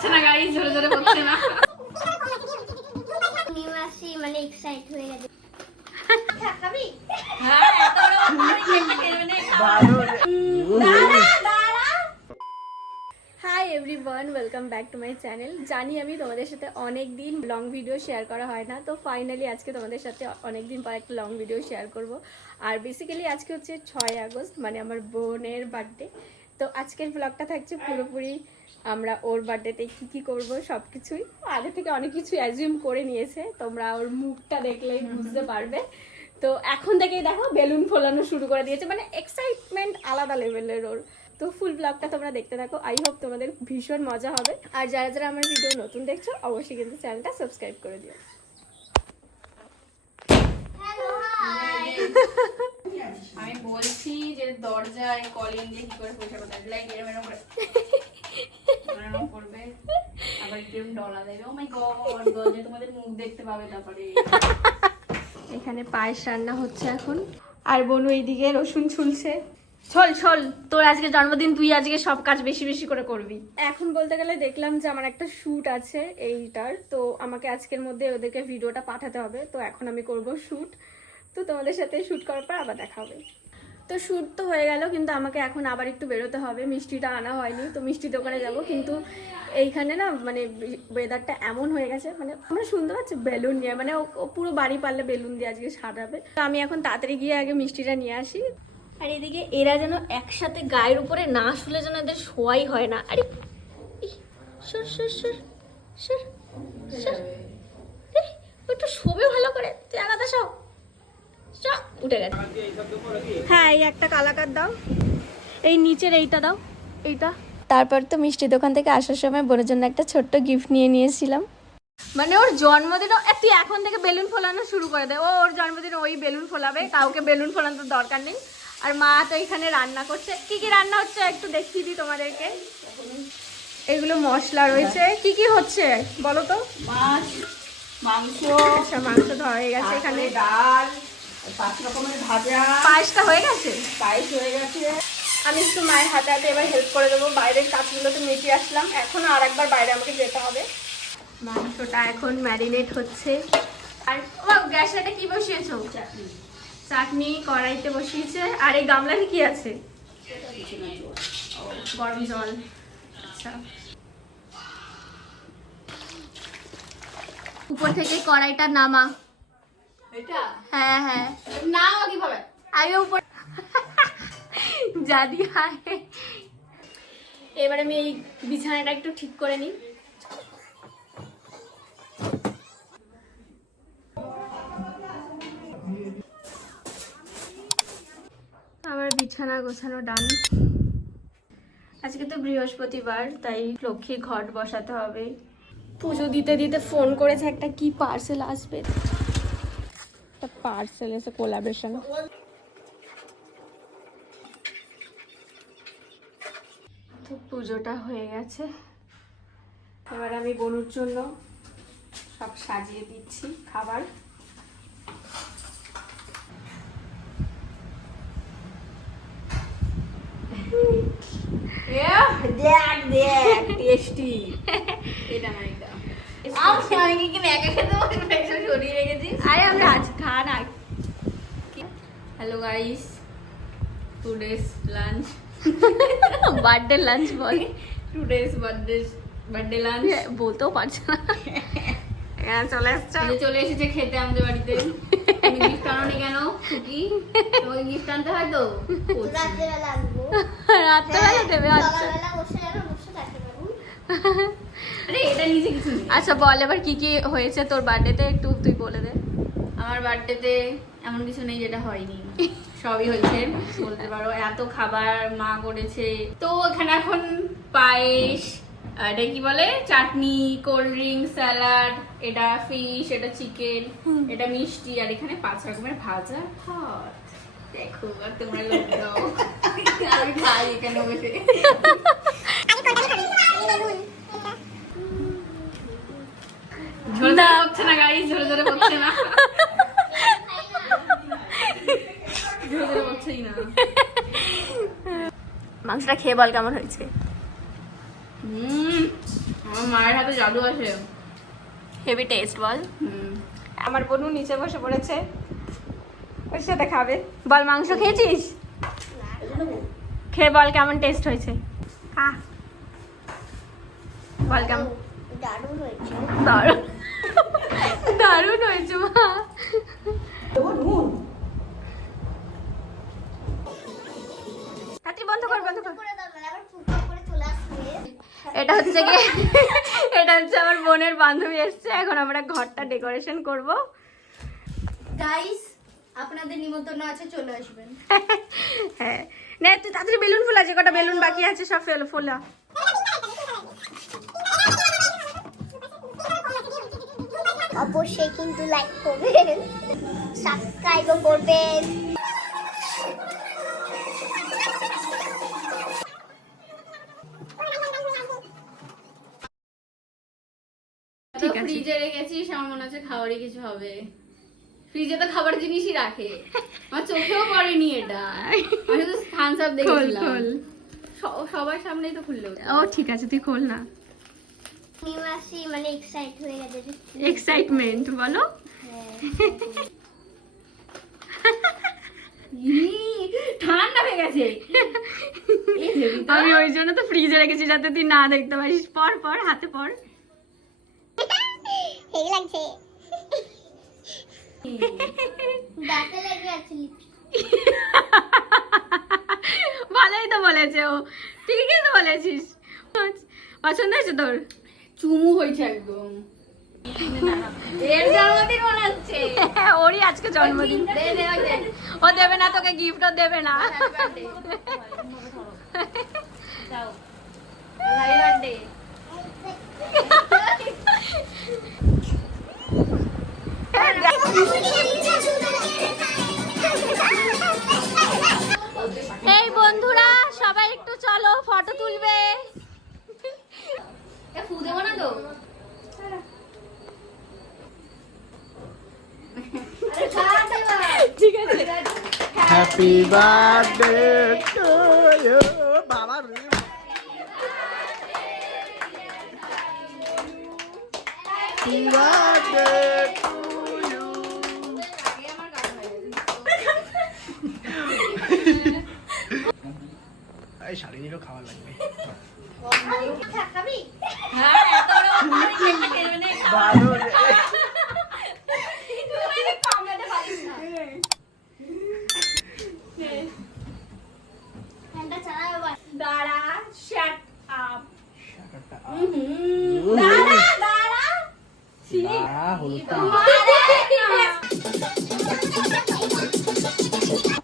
হচ্ছে না গাড়ি, জোরে জোরে হচ্ছে না। মাসি মানে এক্সাইট হয়ে গেছে। খাবি? হ্যাঁ, এত বড় বাড়ি কেকটা খেয়ে নে, ভালো রে। Hi everyone, welcome back to my channel. জানি আমি তোমাদের সাথে অনেক দিন লং ভিডিও শেয়ার করা হয় না, তো ফাইনালি আজকে তোমাদের সাথে অনেক দিন পর একটা লং ভিডিও শেয়ার করব। আর বেসিক্যালি আজকে হচ্ছে 6 আগস্ট, মানে আমার বোনের বার্থডে। তো আজকের ব্লগটা থাকছে পুরোপুরি আমরা ওর বার্থডেতে কী কী করবো সব কিছুই। আগে থেকে অনেক কিছু অ্যাজিউম করে নিয়েছে, তোমরা ওর মুখটা দেখলেই বুঝতে পারবে। তো এখন থেকেই দেখো বেলুন ফোলানো শুরু করে দিয়েছে, মানে এক্সাইটমেন্ট আলাদা লেভেলের ওর। তো ফুল ব্লগটা তোমরা দেখতে থাকো, আই হোপ তোমাদের ভীষণ মজা হবে। আর যারা যারা আমার ভিডিও নতুন দেখছো অবশ্যই কিন্তু চ্যানেলটা সাবস্ক্রাইব করে দিও। আমি বলছি যে দরজায় কলিং দিয়ে কি করে পয়সা কোথায় লাইক এরকম করে এরকম করবে, আবার এরকম ডলা দেবে। ও মাই গড, দরজায় তোমাদের মুখ দেখতে পাবে তারপরে। এখানে পায়েস রান্না হচ্ছে এখন, আর বনু এইদিকে রসুন ছুলছে। ছল ছল, তোর আজকে জন্মদিন, তুই আজকে সব কাজ বেশি বেশি করে করবি। এখন বলতে গেলে দেখলাম যে আমার একটা শ্যুট আছে এইটার, তো আমাকে আজকের মধ্যে ওদেরকে ভিডিওটা পাঠাতে হবে। তো এখন আমি করব শ্যুট, তো তোমাদের সাথে শ্যুট করার পর আবার দেখা হবে। তো শ্যুট তো হয়ে গেল, কিন্তু আমাকে এখন আবার একটু বেরোতে হবে, মিষ্টিটা আনা হয়নি, তো মিষ্টির দোকানে যাব। কিন্তু এইখানে না মানে ওয়েদারটা এমন হয়ে গেছে, মানে আমরা শুনতে পাচ্ছি বেলুন নিয়ে, মানে ও পুরো বাড়ি পারলে বেলুন দিয়ে আজকে সাজাবে। তো আমি এখন তাড়াতাড়ি গিয়ে আগে মিষ্টিটা নিয়ে আসি। আর এদিকে এরা যেন একসাথে গায়ের উপরে না শুলে যেন এদের শোয়াই হয় না। আরে সর সর সর সর সর, একটু শোবে ভালো করে, তুই আলাদা সব উঠে গেছে। হ্যাঁ, এই একটা কালাকার দাও, এই নিচের এইটা দাও, এইটা। তারপর তো মিষ্টি দোকান থেকে আসার সময় বোনের জন্য একটা ছোট্ট গিফট নিয়ে নিয়েছিলাম। মানে ওর জন্মদিন, তুই এখন থেকে বেলুন ফোলানো শুরু করে দে। ওর জন্মদিন ওই বেলুন ফোলাবে, কাউকে বেলুন ফোলানোর দরকার নেই। আর মা তো এখানে রান্না করছে। কি কি রান্না হচ্ছে একটু দেখিয়ে দিই তোমাদেরকে। এগুলো মশলা রয়েছে, কি কি হচ্ছে বলো তো? মাছ, মাংস, আচ্ছা মাংস ধোয়া হয়ে গেছে, এখানে ডাল, 5 রকমের ভাজা, পায়েসটা হয়ে গেছে। পায়েস হয়ে গেছে। আমি একটু মায়ের হাতে হাতে এবার হেল্প করে দেবো, বাইরের কাজগুলো তো মিটিয়ে আসলাম, এখনো আর একবার বাইরে আমাকে যেতে হবে। মাংসটা এখন ম্যারিনেট হচ্ছে। আর ও গ্যাসটা কি বসিয়েছো? চাটনি কড়াইতে বসিয়েছে। আর এই গামলাতে কি আছে? গরম জল। আচ্ছা, উপর থেকে কড়াইটা নামা। এটা হ্যাঁ হ্যাঁ, নাও কিভাবে? আগে উপর জানি। এবার আমি এই বিছানাটা একটু ঠিক করে নিই। আমার বিছানা গোছানো ডান। আজকে তো বৃহস্পতিবার, তাই লক্ষ্মীর ঘট বসাতে হবে। পুজো দিতে দিতে ফোন করেছে, একটা কি পার্সেল আসবে। একটা পার্সেল এসে কোলাবরেশন। তো পুজোটা হয়ে গেছে, এবার আমি বনুর জন্য সব সাজিয়ে দিচ্ছি খাবার। দেখ দেখ টেস্টি। এটা আমার এটা। আমি কি একা খেতে পারবো? একটু সরিয়ে রেখেছিস। আরে আমরা আজ খা না। Hello guys, today's lunch, birthday lunch বল। টুডেস বার্থডে লাঞ্চ বলতেও পারছে না। চলে আসছে, চলে এসেছে খেতে আমাদের বাড়িতে। তুমি গিফট আনোনি কেন? কি তোমাকে গিফট আনতে হয় তো? রাত্রেবেলা আসবো, রাত্রেবেলা দেবে। আচ্ছা সকালবেলা বসে থাকতে পারবো। আরে এটা নিজে কিছু নেই। আচ্ছা বল এবার কি কি হয়েছে তোর বার্থডেতে, একটু তুই বলে দে। আমার বার্থডেতে এমন কিছু নেই যেটা হয়নি, সবই হয়েছে বলতে পারো। এত খাবার মা করেছে। তো এখানে এখন পায়েস, এটা কি বলে, চাটনি, কোল্ড ড্রিঙ্ক, স্যালাড, এটা ফিশ, এটা চিকেন, এটা মিষ্টি, আর এখানে 5 রকমের ভাজা ভাত। দেখো আর তোমরা লোক দাও, আমি খাই এখানে বসে। ঝোলে হচ্ছে না গাড়ি, ঝোলে ঝোলে হচ্ছে না, ঝোলে ঝোলে হচ্ছেই না। মাংসটা খেয়ে বল কেমন হয়েছে। আমার মায়ের হাতে জাদু আছে। Heavy test ball. হুম। আমার বোনও নিচে বসে পড়েছে, ওর সাথে খাবে। বল মাংস খেয়েছিস? খেয়ে বল কেমন টেস্ট হয়েছে। খা, বল কেমন। দারুণ হয়েছে। দারুণ দারুণ হয়েছে মা। হাতি বন্ধ কর, বন্ধ কর। করে দাও না, আবার ফুটো করে চলে আসবে। এটা হচ্ছে কি, এটা হচ্ছে আমার বোনের বান্ধবী এসছে, এখন আমরা ঘরটা ডেকোরেশন করব। গাইস, আপনাদের নিমন্ত্রণ আছে, চলে আসবেন। হ্যাঁ, নে তুই তাড়াতাড়ি বেলুন ফুলা, যে কটা বেলুন বাকি আছে সব ফোলা। অবশ্যই কিন্তু লাইক করবেন, সাবস্ক্রাইবও করবেন। ঠিক আছে। ফ্রিজে রেখেছিস, আমার মনে হচ্ছে খাবারই কিছু হবে। ফ্রিজে তো খাবার জিনিসই রাখে, আমার চোখেও পড়েনি এটা। আমি তো থামস আপ দেখেছিলাম। খোল। সবার সামনেই তো খুললো। ও ঠিক আছে, তুই খোল না। নিমাসি মানে এক্সাইট হয়ে গেছে। এক্সাইটমেন্ট বলো। হ্যাঁ, ঠান্ডা হয়ে গেছে। আমি ওই জন্য তো ফ্রিজে রেখেছি, যাতে তুই না দেখতে পারিস। পর পর হাতে পর। হেই লাগছে। দাঁতে লেগে আছে লিপস্টিক। ভালোই তো বলেছে ও, ঠিকই তো বলেছিস। পছন্দ হয়েছে তোর? চুমু হয়েছে একদম। এর জন্মদিন মনাচ্ছে। ওরই আজকে জন্মদিন। দে দে ওই দে। ও দেবে না তোকে, গিফটও দেবে না। Happy birthday. যাও। Happy birthday. এই বন্ধুরা সবাই একটু চলো, ফটো তুলবে। এ ফু দেবো না তো? ঠিক আছে। Happy birthday to you, Baba. Happy birthday to you. এই শাড়িরও খাওয়া লাগবে। খাবি? হ্যাঁ, এত বড় বাচ্চা কেকটা খেলবে না। ভালো রে। তুই কামড়াতে পারিস না। ফ্যানটা চালাও এবার। দাঁড়া, শাট আপ। শাকাটা দাঁড়া দাঁড়া। হলুদটা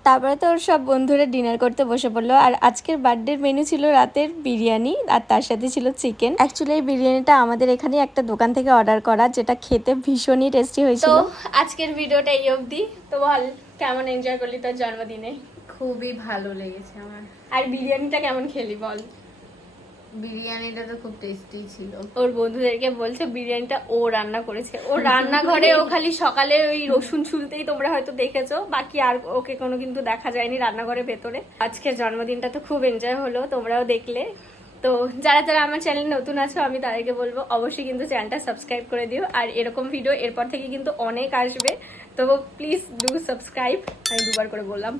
তারপরে তো ওর সব বন্ধুরা ডিনার করতে বসে পড়লো। আর আজকের বার্থডের মেনু ছিল রাতের বিরিয়ানি, আর তার সাথে ছিল চিকেন। অ্যাকচুয়ালি এই বিরিয়ানিটা আমাদের এখানে একটা দোকান থেকে অর্ডার করা, যেটা খেতে ভীষণই টেস্টি হয়েছিল। তো আজকের ভিডিওটা এই অবধি। তো বল কেমন এনজয় করলি তোর জন্মদিনে? খুবই ভালো লেগেছে আমার। আর বিরিয়ানিটা কেমন খেলি বল? বিরিয়ানিটা তো খুব টেস্টি ছিল। ওর বন্ধুদেরকে বলছে বিরিয়ানিটা ও রান্না করেছে। ও রান্নাঘরে ও খালি সকালে ওই রসুন ছুলতেই তোমরা হয়তো দেখেছো, বাকি আর ওকে কোনো কিন্তু দেখা যায়নি রান্নাঘরের ভেতরে। আজকের জন্মদিনটা তো খুব এনজয় হলো, তোমরাও দেখলে। তো যারা যারা আমার চ্যানেল নতুন আছো, আমি তাদেরকে বলবো অবশ্যই কিন্তু চ্যানেলটা সাবস্ক্রাইব করে দিও। আর এরকম ভিডিও এরপর থেকে কিন্তু অনেক আসবে, তো প্লিজ ডু সাবস্ক্রাইব। আমি দুবার করে বললাম।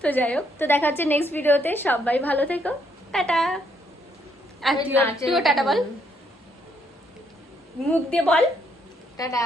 তো যাই হোক, তো দেখা হচ্ছে নেক্সট ভিডিওতে। সবাই ভালো থেকো, টাটা। আর তুইও টাটা বল, মুখ দিয়ে বল টাটা।